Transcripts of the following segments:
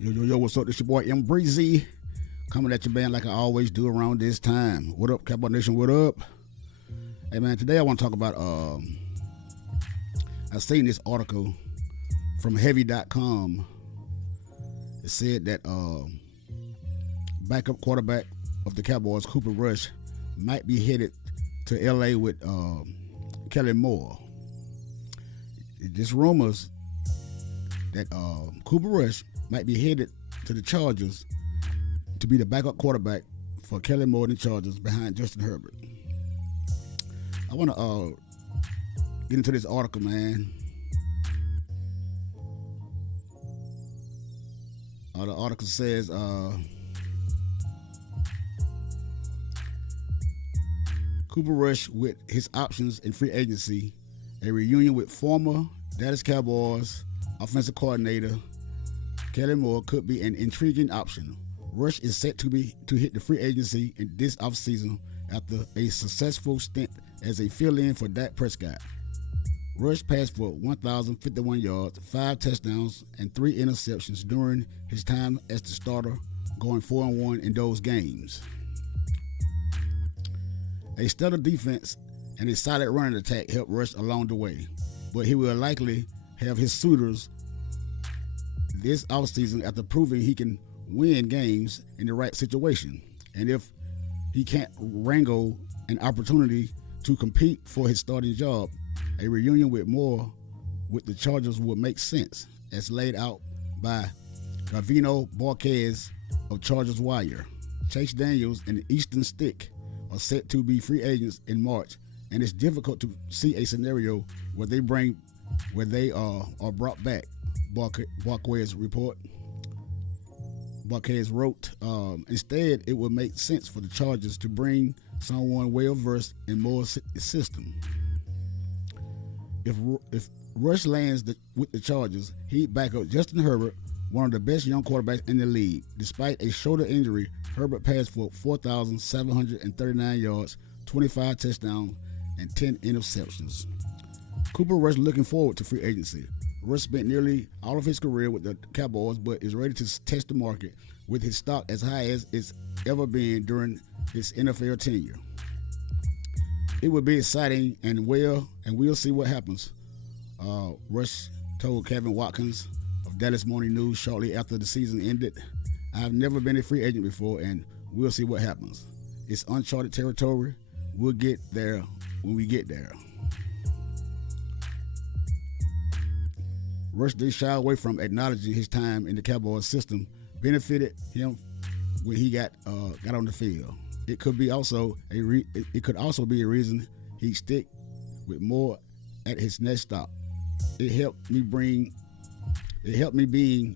Yo, what's up? This your boy M Breezy, coming at your band like I always do around this time. What up, Cowboy Nation? What up? Hey man, today I want to talk about. I seen this article from Heavy.com. It said that backup quarterback of the Cowboys, Cooper Rush, might be headed to L.A. with Kellen Moore. There's rumors that Cooper Rush might be headed to the Chargers to be the backup quarterback for Kellen Moore and the Chargers behind Justin Herbert. I want to get into this article, man. The article says Cooper Rush with his options in free agency, a reunion with former Dallas Cowboys offensive coordinator Kellen Moore could be an intriguing option. Rush is set to hit the free agency in this offseason after a successful stint as a fill-in for Dak Prescott. Rush passed for 1,051 yards, 5 touchdowns, and 3 interceptions during his time as the starter, going 4-1 in those games. A stellar defense and a solid running attack helped Rush along the way, but he will likely have his suitors this offseason after proving he can win games in the right situation. And if he can't wrangle an opportunity to compete for his starting job, a reunion with Moore with the Chargers would make sense, as laid out by Gavino Borquez of Chargers Wire. Chase Daniels and Easton Stick are set to be free agents in March, and it's difficult to see a scenario where they are brought back. Borquez wrote, instead, it would make sense for the Chargers to bring someone well-versed in Moore's system. If Rush lands with the Chargers, he'd back up Justin Herbert, one of the best young quarterbacks in the league. Despite a shoulder injury, Herbert passed for 4,739 yards, 25 touchdowns, and 10 interceptions. Cooper Rush looking forward to free agency. Rush spent nearly all of his career with the Cowboys, but is ready to test the market with his stock as high as it's ever been during his NFL tenure. It would be exciting and we'll see what happens. Rush told Kevin Watkins of Dallas Morning News shortly after the season ended, "I've never been a free agent before, and we'll see what happens. It's uncharted territory. We'll get there when we get there." Rush didn't shy away from acknowledging his time in the Cowboys system benefited him when he got on the field. It could also be a reason he'd stick with Moore at his next stop. It helped me being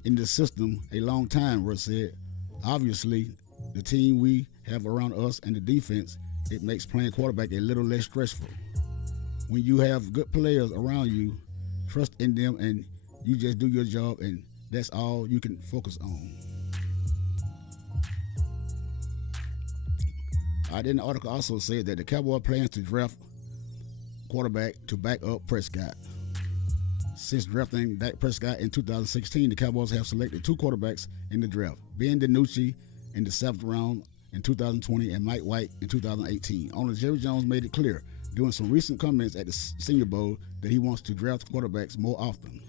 in the system a long time, Rush said. Obviously, the team we have around us and the defense, it makes playing quarterback a little less stressful. When you have good players around you, trust in them, and you just do your job, and that's all you can focus on. Then the article also said that the Cowboys plans to draft quarterback to back up Prescott. Since drafting Dak Prescott in 2016, the Cowboys have selected 2 quarterbacks in the draft: Ben DiNucci in the 7th round in 2020 and Mike White in 2018. Owner Jerry Jones made it clear during some recent comments at the Senior Bowl that he wants to draft quarterbacks more often.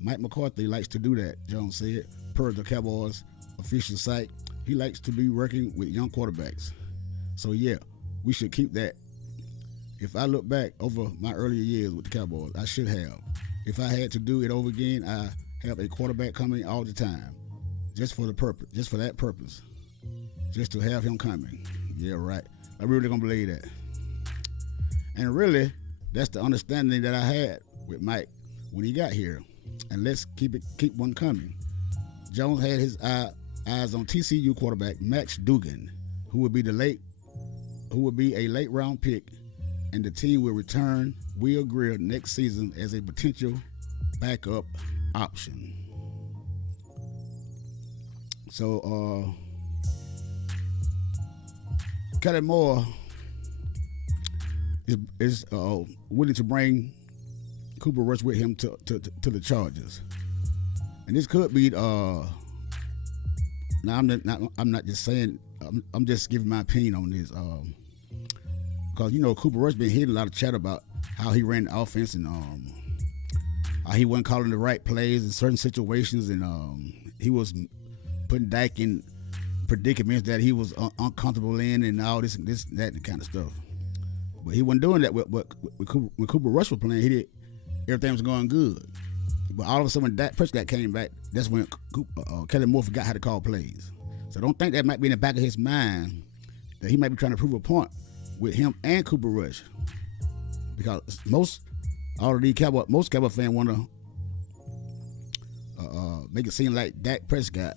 Mike McCarthy likes to do that, Jones said, per the Cowboys official site. He likes to be working with young quarterbacks. So yeah, we should keep that. If I look back over my earlier years with the Cowboys, I should have. If I had to do it over again, I have a quarterback coming all the time, just for that purpose, just to have him coming. Yeah, right. I really gonna believe that. And really, that's the understanding that I had with Mike when he got here. And let's keep one coming. Jones had his eyes on TCU quarterback Max Duggan, who would be a late round pick, and the team will return Will Grier next season as a potential backup option. So Kellen Moore is willing to bring Cooper Rush with him to the Chargers, and this could be Now I'm not just saying. I'm just giving my opinion on this. Because Cooper Rush been hearing a lot of chatter about how he ran the offense and how he wasn't calling the right plays in certain situations, and he was putting Dak in predicaments that he was uncomfortable in, and all this, that kind of stuff. But he wasn't doing that when Cooper Rush was playing. Everything was going good. But all of a sudden, when Dak Prescott came back, that's when Kellen Moore forgot how to call plays. So don't think that might be in the back of his mind that he might be trying to prove a point with him and Cooper Rush, because most Cowboy fans want to make it seem like Dak Prescott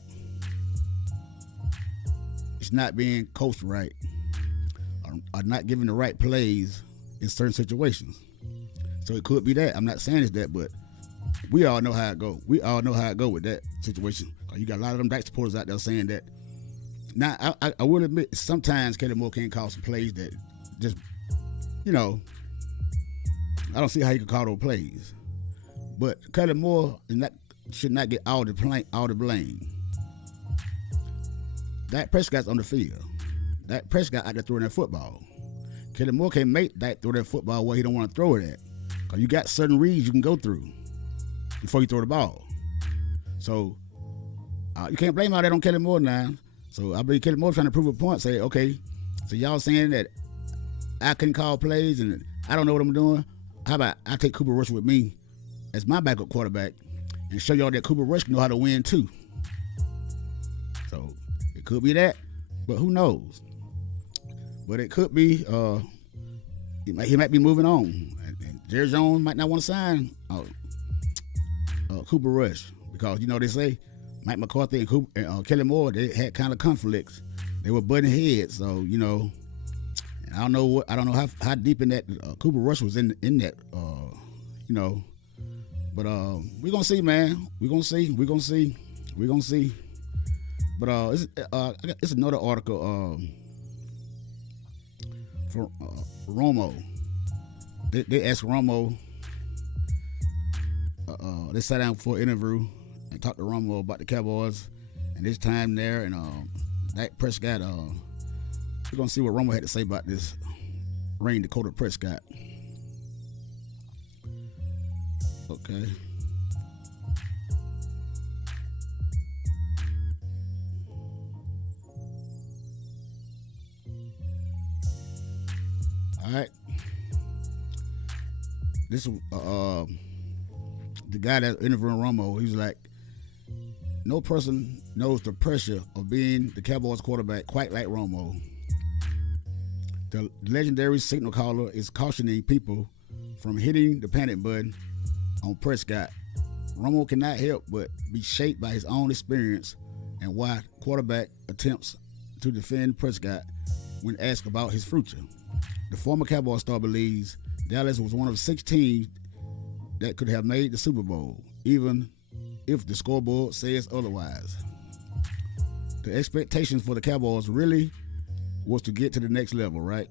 is not being coached right, or not giving the right plays in certain situations. So it could be that. I'm not saying it's that, but we all know how it go. We all know how it go with that situation. You got a lot of them Dak supporters out there saying that. Now, I will admit, sometimes Kellen Moore can call some plays that just, I don't see how he could call those plays. But Kellen Moore should not get all the blame. Dak Prescott's on the field. Dak Prescott out there throwing that football. Kellen Moore can't make Dak throw that football where he don't want to throw it at. Because you got certain reads you can go through before you throw the ball. So you can't blame all that on Kellen Moore now. So I believe Kellen Moore trying to prove a point. Say, okay, so y'all saying that I can call plays and I don't know what I'm doing. How about I take Cooper Rush with me as my backup quarterback and show y'all that Cooper Rush know how to win too. So it could be that, but who knows? But it could be he might be moving on. And Jerry Jones might not want to sign Cooper Rush, because they say Mike McCarthy and Kellen Moore, they had kind of conflicts. They were butting heads, so and I don't know how deep in that Cooper Rush was in that, but we're gonna see, man. We're gonna see. But it's another article for Romo. They asked Romo. They sat down for an interview and talked to Romo about the Cowboys and his time there, and Dak Prescott. We're gonna see what Romo had to say about this Rain Dakota Prescott. Okay. All right. This the guy that interviewed Romo, he's like, no person knows the pressure of being the Cowboys quarterback quite like Romo. The legendary signal caller is cautioning people from hitting the panic button on Prescott. Romo cannot help but be shaped by his own experience and why quarterback attempts to defend Prescott when asked about his future. The former Cowboys star believes Dallas was one of 6 teams that could have made the Super Bowl, even if the scoreboard says otherwise. The expectations for the Cowboys really was to get to the next level, right?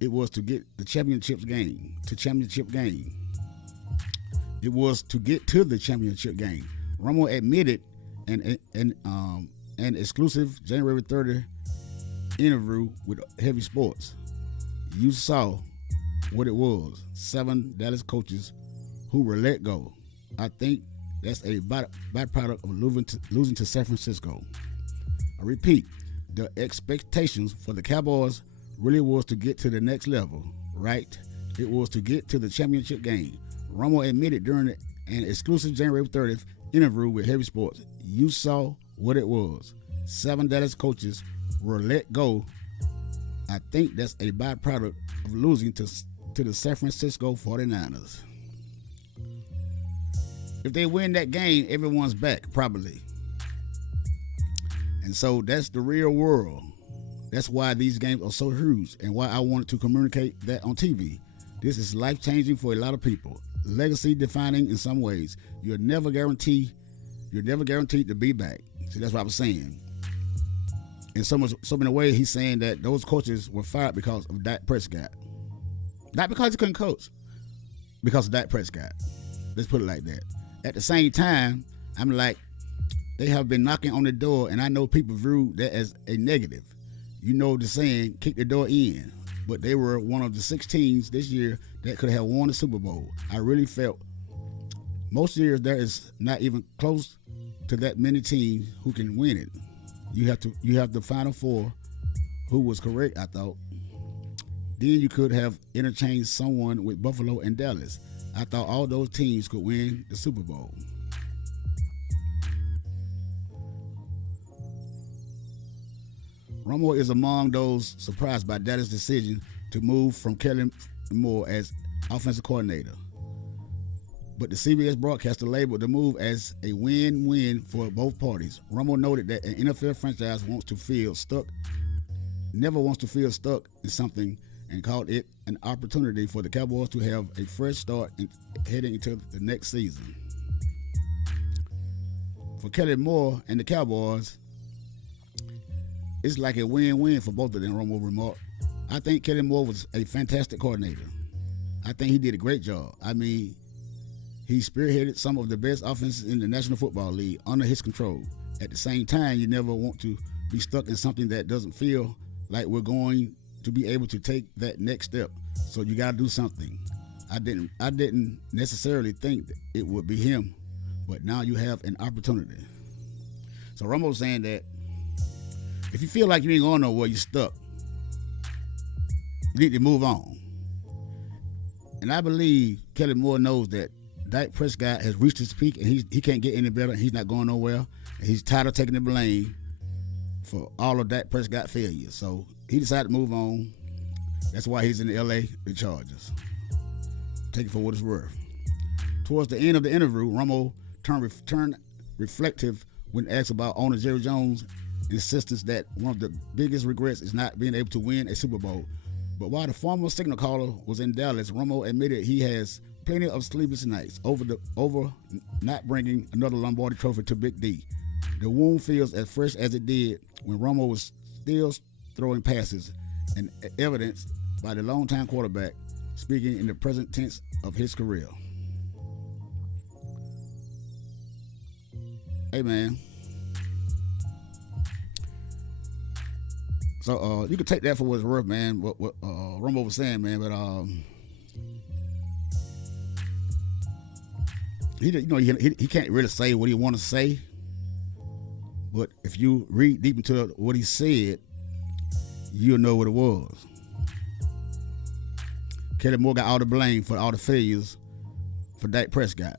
It was to get the championship game. It was to get to the championship game. Romo admitted in an exclusive January 30 interview with Heavy Sports. You saw what it was. 7 Dallas coaches who were let go. I think that's a byproduct of losing to San Francisco. I repeat, the expectations for the Cowboys really was to get to the next level, right? It was to get to the championship game. Romo admitted during an exclusive January 30th interview with Heavy Sports. You saw what it was. 7 Dallas coaches were let go. I think that's a byproduct of losing to the San Francisco 49ers. If they win that game, everyone's back, probably. And so that's the real world. That's why these games are so huge and why I wanted to communicate that on TV. This is life-changing for a lot of people. Legacy-defining in some ways. You're never guaranteed to be back. See, that's what I was saying. In so many ways, he's saying that those coaches were fired because of Dak Prescott. Not because he couldn't coach, because of Dak Prescott. Let's put it like that. At the same time, I'm like, they have been knocking on the door, and I know people view that as a negative. You know the saying, kick the door in. But they were one of the 6 teams this year that could have won the Super Bowl. I really felt most years there is not even close to that many teams who can win it. You have the Final Four, who was correct, I thought. Then you could have interchanged someone with Buffalo and Dallas. I thought all those teams could win the Super Bowl. Romo is among those surprised by Dallas' decision to move from Kellen Moore as offensive coordinator. But the CBS broadcaster labeled the move as a win-win for both parties. Romo noted that an NFL franchise never wants to feel stuck in something, and called it an opportunity for the Cowboys to have a fresh start heading into the next season. For Kellen Moore and the Cowboys, it's like a win-win for both of them, Romo remarked. I think Kellen Moore was a fantastic coordinator. I think he did a great job. I mean, he spearheaded some of the best offenses in the National Football League under his control. At the same time, you never want to be stuck in something that doesn't feel like we're going to be able to take that next step. So you got to do something. I didn't necessarily think that it would be him, but now you have an opportunity. So Romo's saying that if you feel like you ain't going nowhere, you're stuck, you need to move on. And I believe Kellen Moore knows that Dak Prescott has reached his peak and he can't get any better. He's not going nowhere. And he's tired of taking the blame for all of Dak Prescott failures. So he decided to move on. That's why he's in the LA, the Chargers. Take it for what it's worth. Towards the end of the interview, Romo turned reflective when asked about owner Jerry Jones' insistence that one of the biggest regrets is not being able to win a Super Bowl. But while the former signal caller was in Dallas, Romo admitted he has plenty of sleepless nights over not bringing another Lombardi trophy to Big D. The wound feels as fresh as it did when Romo was still throwing passes, and evidenced by the longtime quarterback speaking in the present tense of his career. Hey, man. So you can take that for what it's worth, man. What Romo was saying, man. But he can't really say what he want to say. But if you read deep into what he said, you'll know what it was. Kellen Moore got all the blame for all the failures for Dak Prescott.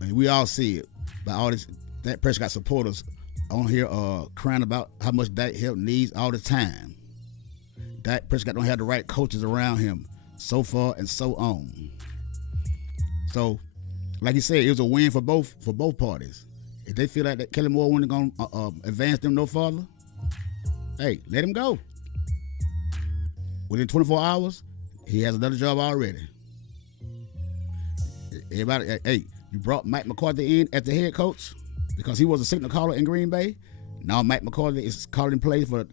And we all see it by all this Dak Prescott supporters on here crying about how much Dak help needs all the time. Dak Prescott don't have the right coaches around him, so far and so on. So, like you said, it was a win for both parties. If they feel like that Kellen Moore wasn't going to advance them no farther, hey, let him go. Within 24 hours, he has another job already. Everybody, hey, you brought Mike McCarthy in as the head coach because he was a signal caller in Green Bay. Now Mike McCarthy is calling plays for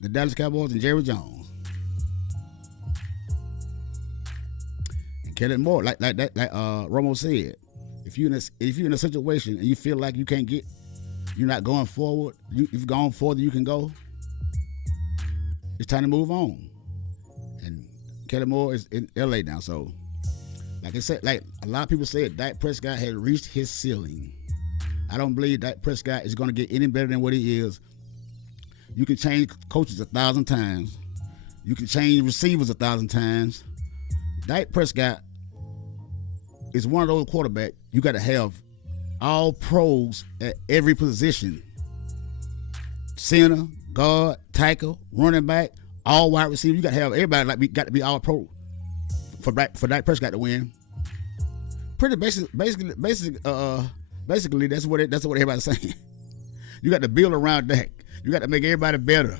the Dallas Cowboys and Jerry Jones. And Kellen Moore, like Romo said, if you're in a situation and you feel like you're not going forward, you've gone further you can go, it's time to move on. And Kellen Moore is in LA now, so like I said, like a lot of people said, Dak Prescott has reached his ceiling. I don't believe Dak Prescott is going to get any better than what he is. You can change coaches 1,000 times. You can change receivers 1,000 times. Dak Prescott is one of those quarterbacks you got to have all pros at every position. Center, guard, tackle, running back, all wide receiver. You got to have everybody got to be all pro for Dak Prescott to win. Pretty basically, that's what everybody's saying. You got to build around Dak. You got to make everybody better.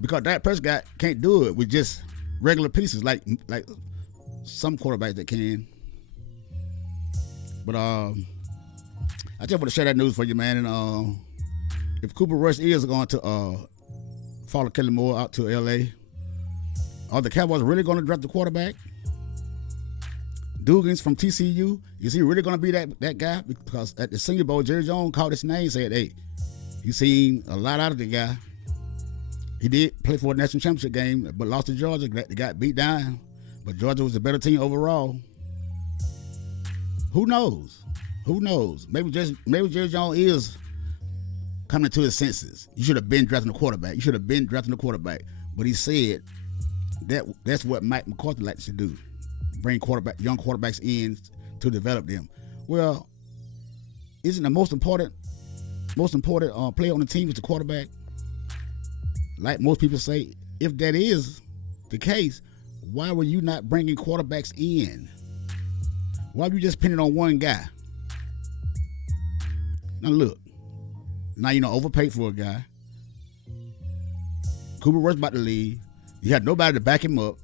Because Dak Prescott can't do it with just regular pieces like some quarterbacks that can. But I just want to share that news for you, man. And if Cooper Rush is going to follow Kellen Moore out to LA, are the Cowboys really going to draft the quarterback? Dugans from TCU, is he really going to be that guy? Because at the Senior Bowl, Jerry Jones called his name and said, hey, you seen a lot out of the guy. He did play for a national championship game, but lost to Georgia. They got beat down. But Georgia was the better team overall. Who knows? Who knows? Maybe Jerry Jones is coming to his senses. You should have been drafting a quarterback. But he said that's what Mike McCarthy likes to do. Bring young quarterbacks in to develop them. Well, isn't the most important player on the team is the quarterback? Like most people say, if that is the case, why were you not bringing quarterbacks in? Why were you just pinning on one guy? Now look, now you overpaid for a guy. Cooper Rush about to leave. You had nobody to back him up.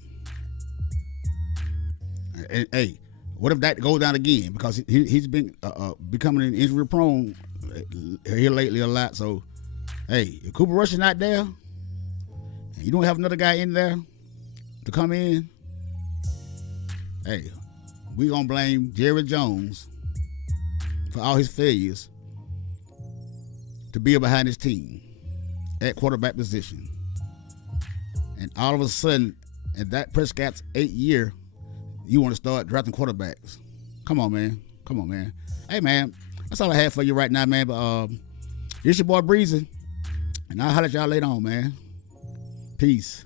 And hey, what if that goes down again? Because he's been becoming injury prone here lately a lot. So, hey, if Cooper Rush is not there, and you don't have another guy in there to come in, hey, we gonna blame Jerry Jones for all his failures to be behind his team at quarterback position. And all of a sudden, in Dak Prescott's 8th year, you want to start drafting quarterbacks. Come on, man. Hey, man, that's all I have for you right now, man. But it's your boy Breezy, and I'll holler at y'all later on, man. Peace.